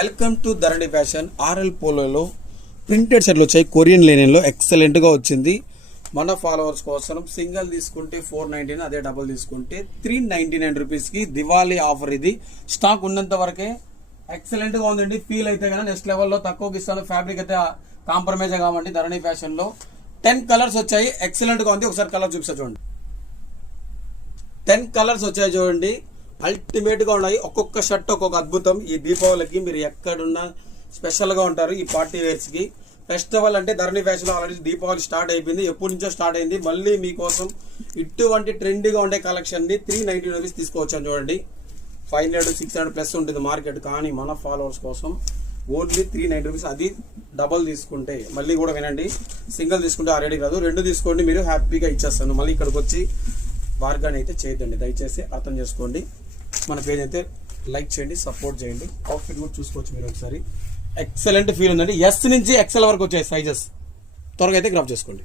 Welcome to Dharani fashion. RL పోలోలో printed షర్ట్లు వచ్చాయి. కొరియన్ లైనింగ్లో ఎక్సలెంట్గా వచ్చింది. మన ఫాలోవర్స్ కోసం సింగిల్ తీసుకుంటే 499, అదే డబుల్ తీసుకుంటే 399 రూపీస్కి దివాళీ ఆఫర్. ఇది స్టాక్ ఉన్నంత వరకే ఎక్సలెంట్గా ఉందండి. ఫీల్ అయితే కానీ నెక్స్ట్ లెవెల్లో తక్కువకి ఇస్తాను. ఫ్యాబ్రిక్ అయితే కాంప్రమైజ్ కావండి. ధరణి ఫ్యాషన్లో 10 కలర్స్ వచ్చాయి. ఎక్సలెంట్గా ఉంది. ఒకసారి కలర్ చూపిస్తా చూడండి. 10 కలర్స్ వచ్చాయి చూడండి. అల్టిమేట్ గా ఉన్నాయి. ఒక్కొక్క షర్ట్ ఒక్కొక్క అద్భుతం. ఈ దీపావళికి మీరు ఎక్కడున్నా స్పెషల్ గా ఉంటారు. ఈ పార్టీ వేర్స్ కి ఫెస్టివల్ అంటే ధరణి ఫ్యాషన్ ఆల్రెడీ దీపావళి స్టార్ట్ అయిపోయింది. ఎప్పటి నుంచో స్టార్ట్ అయింది. మళ్ళీ మీకోసం ఇటువంటి ట్రెండీగా ఉండే కలెక్షన్ ని 390 రూపీస్ తీసుకొచ్చాను చూడండి. 500 600 ప్లస్ ఉంటుంది మార్కెట్. కానీ మన ఫాలోవర్స్ కోసం ఓన్లీ 390 రూపీస్. అది డబల్ తీసుకుంటే మళ్ళీ కూడా వినండి, సింగిల్ తీసుకుంటే ఆల్రెడీ కాదు, 2 తీసుకోండి, మీరు హ్యాపీగా ఇచ్చేస్తాను. మళ్ళీ ఇక్కడికి వచ్చి బార్గాన్ అయితే చేయొద్దండి, దయచేసి అర్థం చేసుకోండి. మన పేజ్ అయితే లైక్ చేయండి, సపోర్ట్ చేయండి. అవుట్ఫిట్ కూడా చూసుకోవచ్చు మీరు ఒకసారి. ఎక్సలెంట్ ఫీల్ ఉందండి. ఎస్ నుంచి ఎక్సెల్ వరకు వచ్చాయి సైజెస్. త్వరగా అయితే గ్రాప్ చేసుకోండి.